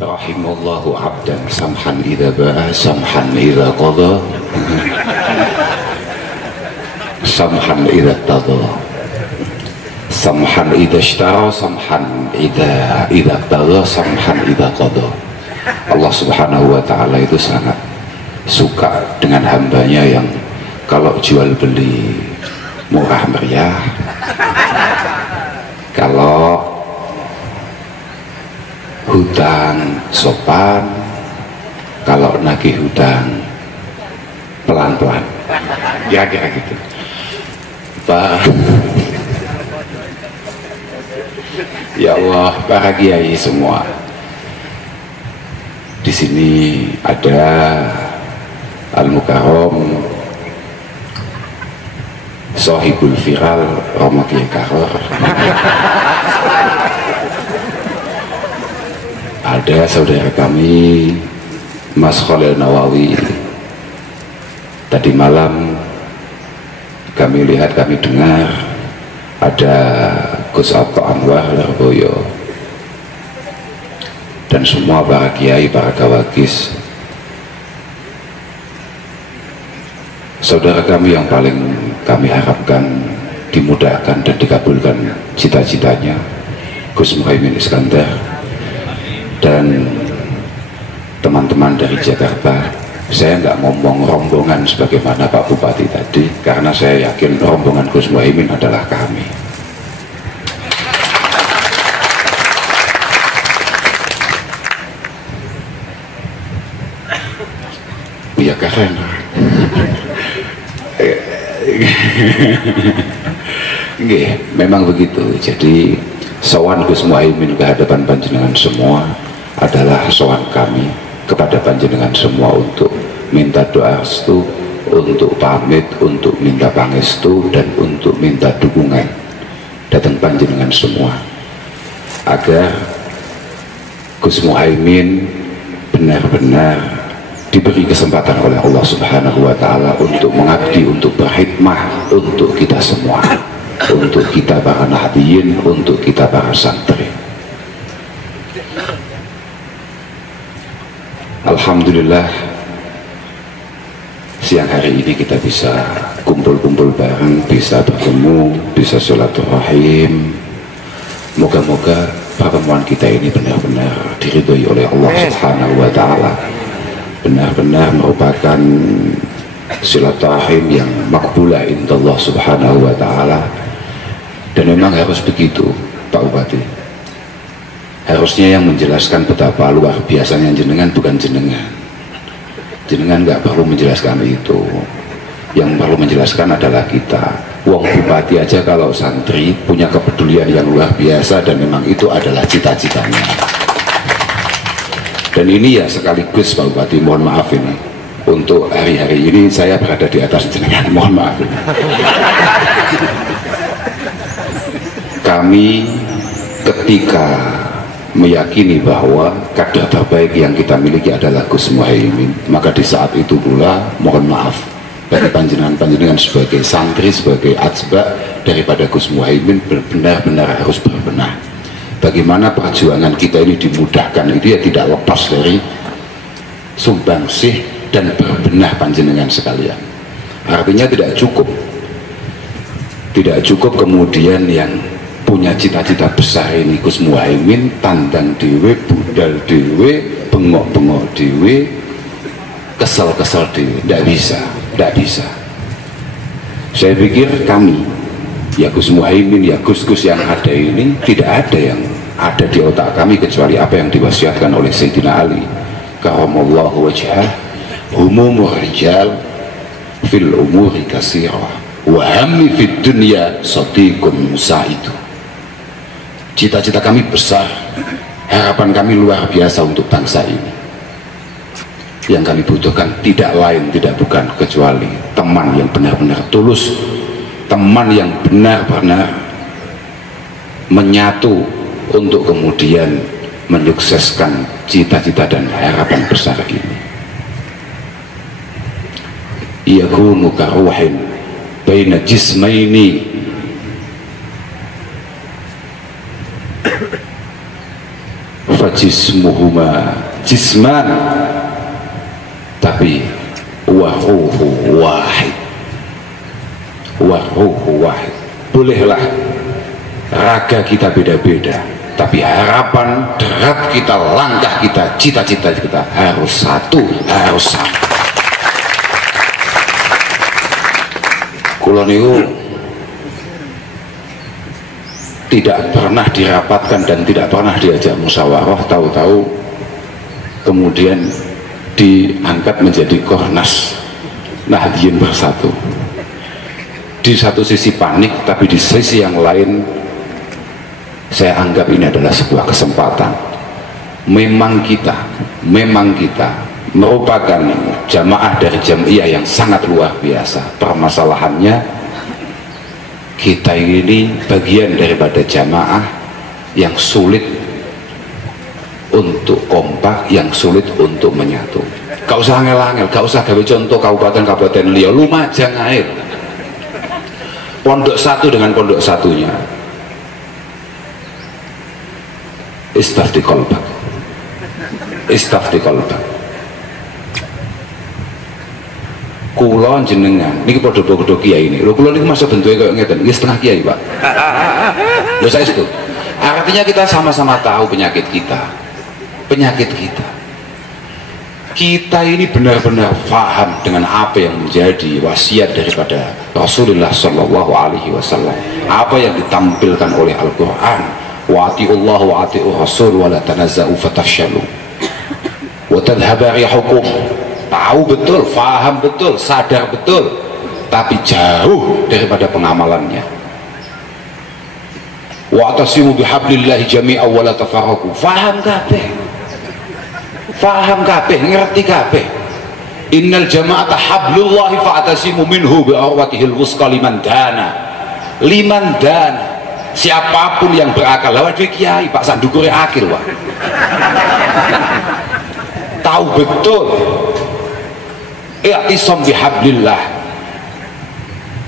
Rahimallahu abdan samhan idza ba'a samhan idza qadha samhan idza tadha samhan idza ishtara samhan idza tadha samhan idza qadha. Allah Subhanahu wa ta'ala itu sangat suka dengan hambanya yang kalau jual beli murah meriah, kalau hutang sopan, kalau nagih hutang pelan-pelan, ya kayak gitu Pak. Ya Allah, para kiai semua di sini ada Al-Mukarram Sohibul Viral Romo Kiai Karor, ada saudara kami Mas Khalil Nawawi. Tadi malam kami lihat, kami dengar ada Gus Abto Anwar Lerboyo dan semua para kiai, para gawagis, saudara kami yang paling kami harapkan dimudahkan dan dikabulkan cita-citanya, Gus Muhaimin Iskandar dan teman-teman dari Jakarta. Saya nggak ngomong rombongan sebagaimana Pak Bupati tadi, karena saya yakin rombongan Gus Muhaimin adalah kami. Ya keren. Nggih, memang begitu. Jadi sowan Gus Muhaimin ke hadapan panjenengan semua adalah sowan kami kepada panjenengan semua untuk minta doa restu, untuk pamit, untuk minta pangestu, dan untuk minta dukungan datang panjenengan semua agar Gus Muhaimin benar-benar diberi kesempatan oleh Allah Subhanahu wa ta'ala untuk mengabdi, untuk berkhidmah untuk kita semua, untuk kita para nahdiyin, untuk kita para santri. Alhamdulillah siang hari ini kita bisa kumpul-kumpul bareng, bisa bertemu, bisa silaturahim. Moga-moga pertemuan kita ini benar-benar diridhoi oleh Allah Subhanahu wa ta'ala, benar-benar merupakan silaturahim yang makbulah indallah Subhanahu wa ta'ala. Dan memang harus begitu Pak Bupati, harusnya yang menjelaskan betapa luar biasanya jenengan bukan jenengan nggak perlu menjelaskan itu, yang perlu menjelaskan adalah kita. Wong Bupati aja kalau santri punya kepedulian yang luar biasa, dan memang itu adalah cita-citanya. Dan ini ya sekaligus Pak Bupati, mohon maaf ini untuk hari-hari ini saya berada di atas jenengan, mohon maaf ini. Kami ketika meyakini bahwa kader terbaik yang kita miliki adalah Gus Muhaimin, maka di saat itu pula mohon maaf bagi panjenengan sebagai santri, sebagai atsba daripada Gus Muhaimin, benar-benar harus berbenah. Bagaimana perjuangan kita ini dimudahkan, itu ya tidak lepas dari sumbangsih dan berbenah panjenengan sekalian. Artinya tidak cukup kemudian yang punya cita-cita besar ini Gus Muhaimin tandang dewe, budal dewe, bengok-bengok dewe, kesel-kesel dewe. Tidak bisa. Saya pikir kami, ya Gus Muhaimin, ya Gus-Gus yang ada ini, tidak ada yang ada di otak kami kecuali apa yang diwasiatkan oleh Sayyidina Ali karamallahu wajhah, humumur rijal fil umuri kasirah wa hammi fid dunya sadiqun musaidu. Cita-cita kami besar, harapan kami luar biasa untuk bangsa ini. Yang kami butuhkan tidak lain, tidak bukan kecuali teman yang benar-benar tulus, teman yang benar-benar menyatu untuk kemudian menyukseskan cita-cita dan harapan besar ini. Yakunu karuhin baina jismaini fajismuhuma jisman, tapi wahuhu wahid, wahuhu wahid. Bolehlah raga kita beda-beda, tapi harapan, derap kita, langkah kita, cita-cita kita harus satu, harus sama. Kula niku tidak pernah dirapatkan dan tidak pernah diajak musyawarah, tahu-tahu kemudian diangkat menjadi Kornas Nahdien Bersatu. Di satu sisi panik, tapi di sisi yang lain saya anggap ini adalah sebuah kesempatan. Memang kita merupakan jamaah dari jamiah yang sangat luar biasa. Permasalahannya kita ini bagian daripada jamaah yang sulit untuk kompak, yang sulit untuk menyatu. Gak usah angel-angel, gak usah gawe contoh kabupaten-kabupaten liya, Lumajang air. Pondok satu dengan pondok satunya. Istafti qalbak. Istafti qalbak. Kula jenengan niki padha-padha kiai ini. Lho kula niku masa bentuke koyo ngeten, nggih setengah kiai, Pak. Lho saya itu. Artinya kita sama-sama tahu penyakit kita. Penyakit kita. Kita ini benar-benar paham dengan apa yang menjadi wasiat daripada Rasulullah Shallallahu Alaihi Wasallam. Apa yang ditampilkan oleh Al-Quran. Wa atiullah wa atiur Rasul wa la tanazza'u fatafshalu wa tadhhaba rihukum. Tahu betul, faham betul, sadar betul, tapi jauh daripada pengamalannya. Wa'tasimu bihablillahi jami'an wa la tafarraqu. Faham kabeh, faham kabeh, ngerti kabeh. Innal jama'ata hablullahi fa'tasimu minhu bi'urwatihil wusqa liman dana. Liman dana, siapapun yang berakal. Lawan kiai Pak Sandukure akil, Pak. Tahu betul. I'tisam bihablillah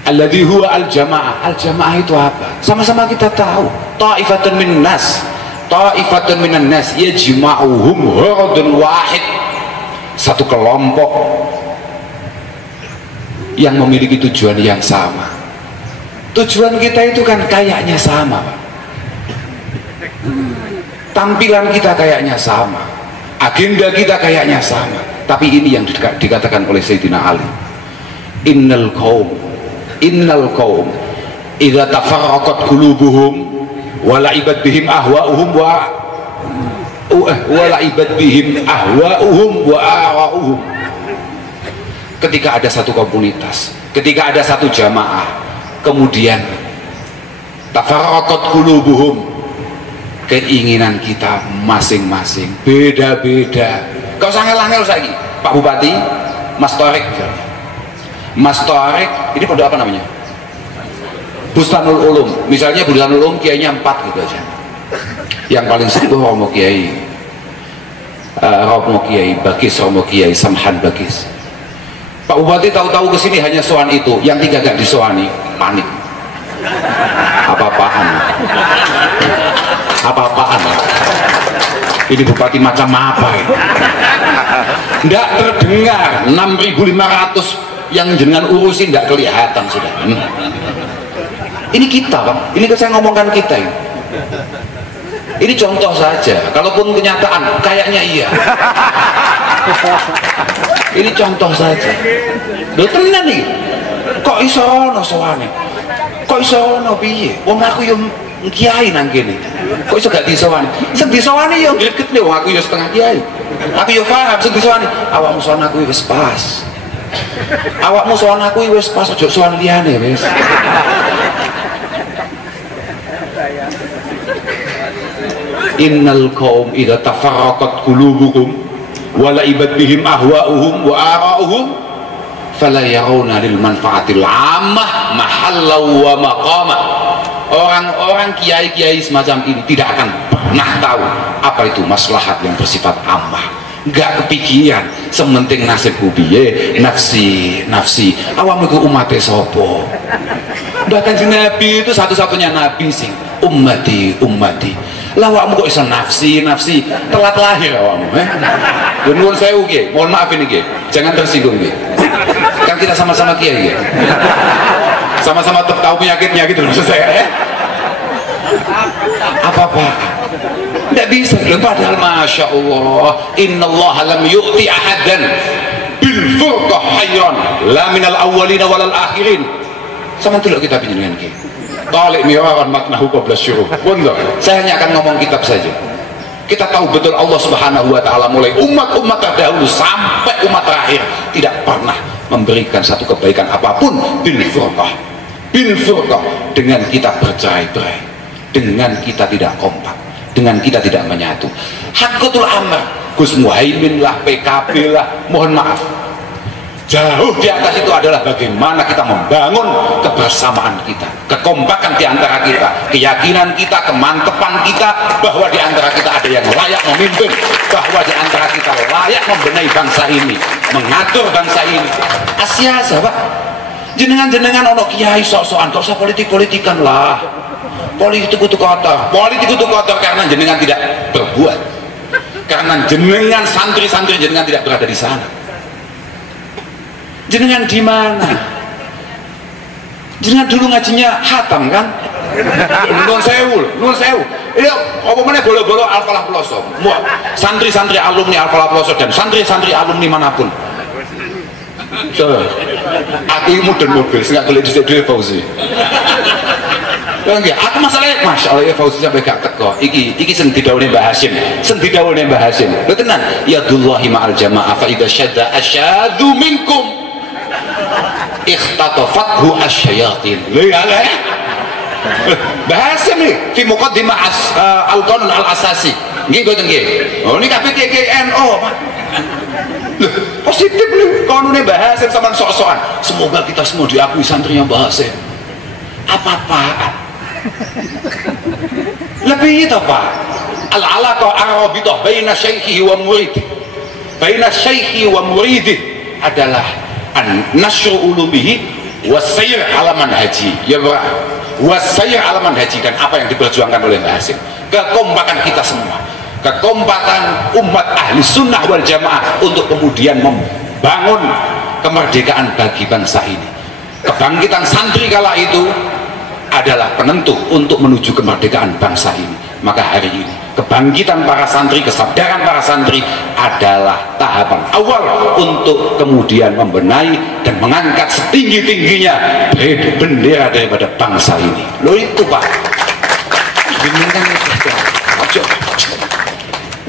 alladhi huwa al-jamaah. Al-jamaah itu apa? Sama-sama kita tahu. Ta'ifatun min nas, ta'ifatun minan nas yajma'uhum hurdun wahid. Satu kelompok yang memiliki tujuan yang sama. Tujuan kita itu kan kayaknya sama, Pak. Tampilan kita kayaknya sama, agenda kita kayaknya sama. Tapi ini yang dikatakan oleh Sayyidina Ali, innal qaum idza tafarraqat qulubuhum wa la'ibat bihim ahwa'uhum wa la'ibat bihim ahwa'uhum wa ara'uhum. Ketika ada satu komunitas, ketika ada satu jamaah, kemudian tafarraqat qulubuhum, keinginan kita masing-masing beda-beda. Kau sangel-angel lagi, Pak Bupati, Mas Torik, Mas Torik, ini pondok apa namanya? Bustanul Ulum, misalnya Bustanul Ulum kiainya 4 gitu aja. Yang paling sepuh Romo Kiai Bakis, Romo Kiai Samhan Bakis. Pak Bupati tahu-tahu kesini hanya soal itu, yang 3 gak disoani, panik. Apa-apaan? Apa-apaan? Ini bupati macam apa ini? Tidak terdengar. 6.500 yang jenengan urusin tidak kelihatan sudah. Ini kita, Pak. Ini saya ngomongkan kita ini. Ini contoh saja. Kalaupun kenyataan kayaknya iya. Ini contoh saja. Loh tenan nih. Kok iso ono sowane? Kok iso ono piye? Wong aku yo kiai nang kene. Kok iso gak disowani? Sing disowani yo greget lho, aku yo setengah kiai. Aku yo paham sing disowani. Awakmu sowan aku wis pas. Awakmu sowan aku wis pas, ojo sowan liyane wis. Innal qaum idza tafarraqat qulubuhum wa la'ibat bihim ahwa'uhum wa ara'uhum fala yarawna lil manfaatil 'ammah mahallan wa maqama. Orang-orang kiai-kiai semacam ini tidak akan pernah tahu apa itu maslahat yang bersifat ammah. Enggak kepikiran, sementing nasibku piye, nafsi. Awakmu iku umate sapa? bahkan Nabi itu satu-satunya nabi sing ummati lah awakmu kok iso nafsi telat lahir awakmu nuwun sewu nggih, mohon maaf ini nggih, jangan tersinggung nggih, kan kita sama-sama kiai nggih, sama-sama tahu penyakitnya gitu maksud saya apa-apa tidak bisa loh, padahal Masya Allah innallaha lam yu'ti ahadan bil furqah hayran la minal awwalina walal akhirin sama itu loh kita pinjamkan ki talik mirawan maknahu qabla syuruh benar, saya hanya akan ngomong kitab saja. Kita tahu betul Allah Subhanahu wa ta'ala mulai umat-umat terdahulu sampai umat terakhir tidak pernah memberikan satu kebaikan apapun bil furqah dengan kita bercerai-berai, dengan kita tidak kompak, dengan kita tidak menyatu. Haqqatul amr Gus Muhaimin lah, PKB lah, mohon maaf, jauh di atas itu adalah bagaimana kita membangun kebersamaan kita, kekompakan di antara kita, keyakinan kita, kemantepan kita bahwa di antara kita ada yang layak memimpin, bahwa di antara kita layak membenahi bangsa ini, mengatur bangsa ini. Asyasa Pak, jenengan ono kiai sok-sokan, gak usah politik-politikan lah. Politik itu kotor karena jenengan tidak berbuat, karena jenengan santri-santri jenengan tidak berada di sana. Jenengan di mana? Jenengan dulu ngajinya hatam kan? Nuwun sewu. Ini apa mana bolo-bolo Al-Falah Peloso. Santri-santri alumni Al-Falah Peloso dan santri-santri alumni manapun. So, aku mudun mobil, nggak boleh duduk Fauzi. Aku masalahnya, Masya Allah ya Fauzi sampai gak teko. Iki sing didhawuhi Mbah Hasyim. Lho tenan, yadullahi ma'al jamaah fa idza syadda asyadu minkum ikhtatafathu asyayatin. Lihat bahasa nih fi muqaddimah al-qanun al-asasi nggih ngoten nggih. Oh ini kabeh KNO Pak. Positif nih kanune bahasa sama sok-sokan. Semoga kita semua diakui santrinya bahasa. Apa-apaan lebih itu Pak, al-alaqah ar-rabithah baina syaikhi wa muridih, baina syaikhi wa muridih adalah an-nasyru ulumihi was-sayr ala manhaji ya Pak, was-sayr ala manhaji, dan apa yang diperjuangkan oleh Mbah Hasyim, kekompakan kita semua, kekompakan umat ahli sunnah wal jamaah untuk kemudian membangun kemerdekaan bagi bangsa ini. Kebangkitan santri kala itu adalah penentu untuk menuju kemerdekaan bangsa ini. Maka hari ini kebangkitan para santri, kesadaran para santri adalah tahapan awal untuk kemudian membenahi dan mengangkat setinggi-tingginya bendera daripada bangsa ini. Loh itu Pak,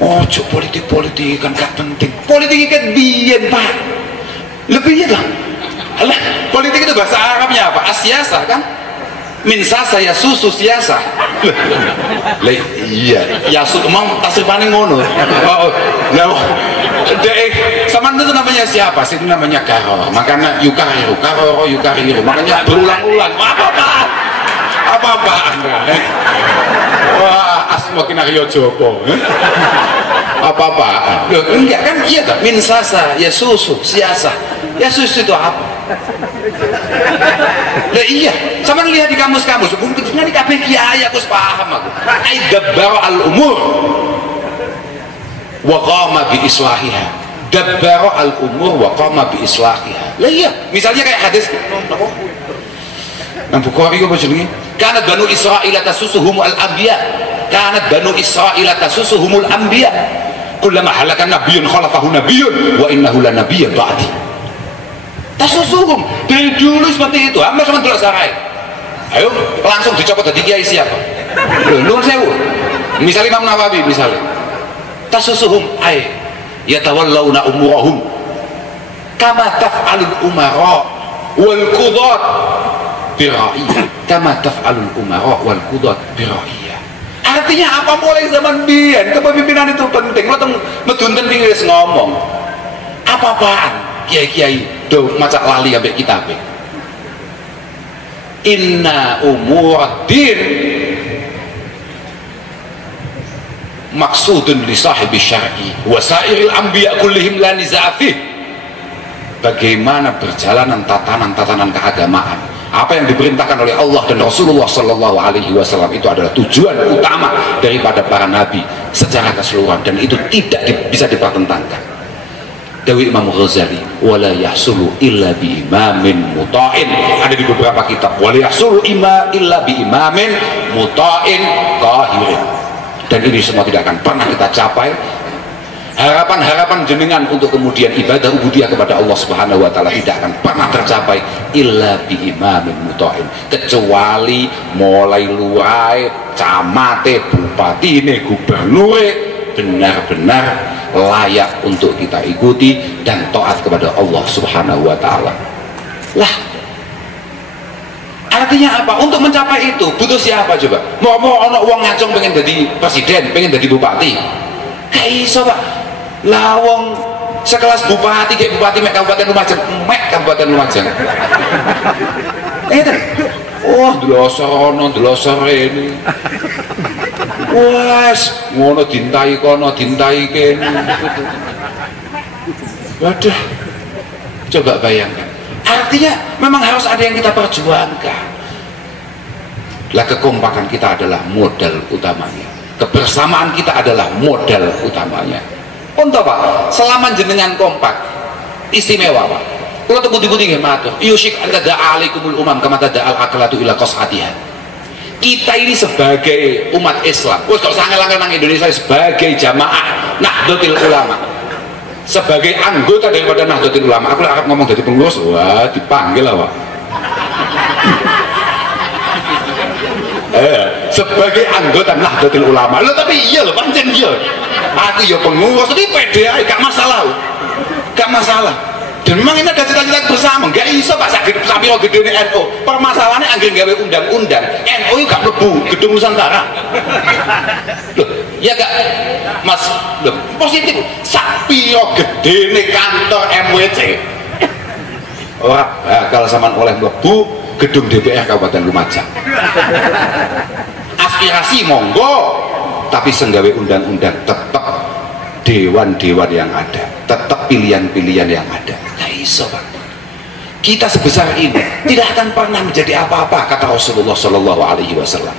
ojo politik-politik kan gak penting. Politik kan biyen Pak, lebih ya alah, politik itu bahasa Arabnya apa? Asyasa kan? Min sasa ya susu siasa. Iya, ya emang tasrifannya ngono. Oh, sama itu namanya siapa sih? Itu namanya karo. Makanya yukariru, makanya berulang-ulang. Apa Anda? Wah, asma kinario Joko. Apa-apaan? Enggak kan? Iya tak? Min sasa ya susu siasa. Ya susu itu apa? Lah iya, sama lihat di kamus-kamus, bukan di kabeh kiai aku paham aku. Ai dabbar al-umur wa qama bi islahiha. Dabbar al-umur wa qama bi islahiha. Lah iya, misalnya kayak hadis Nang Bukhari apa jenenge? Kanat banu Israil tasusuhumul anbiya. Kanat banu Israil tasusuhumul anbiya. Kullama halakan nabiyyun khalafahu nabiyyun wa innahu lanabiyyun ba'di. Tasusuhum dari dulu seperti itu. Hampir sama delok sarai. Ayo langsung dicopot dari kiai siapa? Nuwun sewu. Misalnya Imam Nawawi misalnya. Tasusuhum ay yatawallawna umurahum kama taf'alul umara wal qudat bi ra'iyah. Kama taf'alul umara wal qudat bi ra'iyah. Artinya apa, mulai zaman biyen kepemimpinan itu penting. Lo medunten iki wis ngomong. Apa-apaan kiai-kiai do maca lali ambek kitabe. Inna umuraddin maksudun li sahibi syar'i wa sairil anbiya kullihim la niza'a fih. Bagaimana perjalanan tatanan keagamaan Apa yang diperintahkan oleh Allah dan Rasulullah Sallallahu Alaihi Wasallam itu adalah tujuan utama daripada para nabi secara keseluruhan, dan itu tidak bisa dipertentangkan. Dawi Imam Ghazali, wala yahsulu illa bi imamin muta'in. Ada di beberapa kitab, wala yahsulu illa bi imamin muta'in qahirin. Dan ini semua tidak akan pernah kita capai. Harapan-harapan jenengan untuk kemudian ibadah ubudiyah kepada Allah Subhanahu wa taala tidak akan pernah tercapai illa bi imamin muta'in, kecuali mulai lurai camate bupatine gubernure benar-benar layak untuk kita ikuti dan taat kepada Allah Subhanahu wa taala. Lah, artinya apa? Untuk mencapai itu butuh siapa coba? Mau ono wong ngacung pengen jadi presiden, pengen jadi bupati, gak iso Pak. Lawong sekelas bupati kayak bupati mek Kabupaten Lumajang oh delosor ini wes ngono dintai kono dintai kene. Waduh, coba bayangkan, artinya memang harus ada yang kita perjuangkan. Lah, kekompakan kita adalah modal utamanya, kebersamaan kita adalah modal utamanya. Untuk Pak, selama jenengan kompak istimewa Pak. Kalau tebut-tebuti nggih matur, yusyik anta da'alikumul umam kama tada'al aklatu ila qas'atiha. Kita ini sebagai umat Islam, wis kok sangelangan nang Indonesia sebagai jamaah Nahdlatul Ulama, sebagai anggota daripada Nahdlatul Ulama. Aku akan ngomong dari pengurus, wah dipanggil lah Pak. Sebagai anggota Nahdlatul Ulama. Loh, tapi iya loh, pancen iya. Aku ya pengurus, tapi pede aja, gak masalah. Gak masalah. Dan memang ini ada cita-cita bersama, gak iso Pak sakit sampai lo gedung NU. Permasalahannya anggar gawe undang-undang, NU gak mlebu gedung Nusantara. Loh, ya gak Mas, loh, positif. Sapi lo gedene kantor MWC. Ora bakal sampean oleh mlebu gedung DPR Kabupaten Lumajang. Aspirasi monggo, tapi senggawe undang-undang tetap dewan-dewan yang ada, tetap pilihan-pilihan yang ada. Nah iso Pak, kita sebesar ini tidak akan pernah menjadi apa-apa, kata Rasulullah Shallallahu Alaihi Wasallam.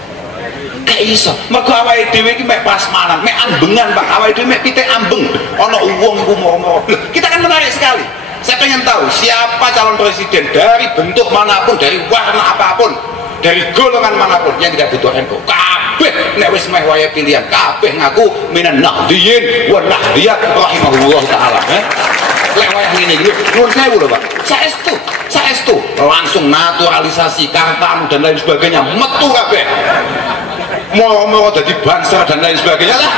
Gak iso, mergo awake dhewe iki mek prasmanan, mek ambengan Pak, awake dhewe mek pitik ambeng, ana wong iku mau. Kita kan menarik sekali. Saya pengen tahu siapa calon presiden dari bentuk manapun, dari warna apapun, dari golongan manapun yang tidak butuh NU. Kabeh nek wis meh waya pilihan, kabeh ngaku minan nahdliyin wa nahdliyat rahimahullah taala. Lek wayah ngene iki nuwun sewu lho Pak. Saestu langsung naturalisasi kartan dan lain sebagainya, metu kabeh. Mau dadi banser dan lain sebagainya lah.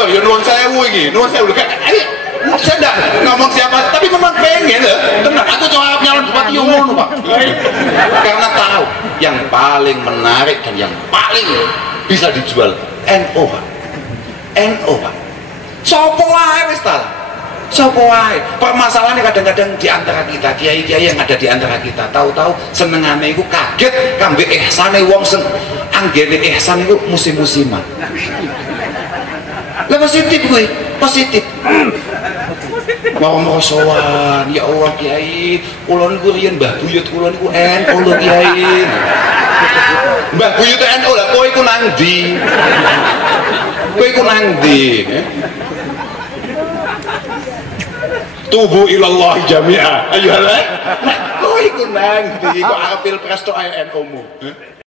Loh ya nuwun sewu iki, nuwun sewu lho. Saya enggak ngomong siapa, tapi memang pengen loh. Tenang, aku coba nyalon bupati yang ngono Pak. Karena tahu yang paling menarik dan yang paling bisa dijual NU Pak. NU Pak. Sopo wae wis ta. Sopo wae. Permasalahannya kadang-kadang di antara kita, kiai-kiai yang ada di antara kita, tahu-tahu senengane iku kaget kambe ihsane wong sing anggene ihsan iku musim-musiman. Lah positif gue, positif. Mau sowan, ya Allah Kiai, kula niku riyen Mbah Buyut kula niku NU lho Kiai. Mbah Buyut NU lah, kowe iku nang ndi? Kowe iku nang ndi? Tubu ilallah jami'a. Ayo lah. Kowe iku nang ndi? Kok arep pilpres tok ae NU-mu?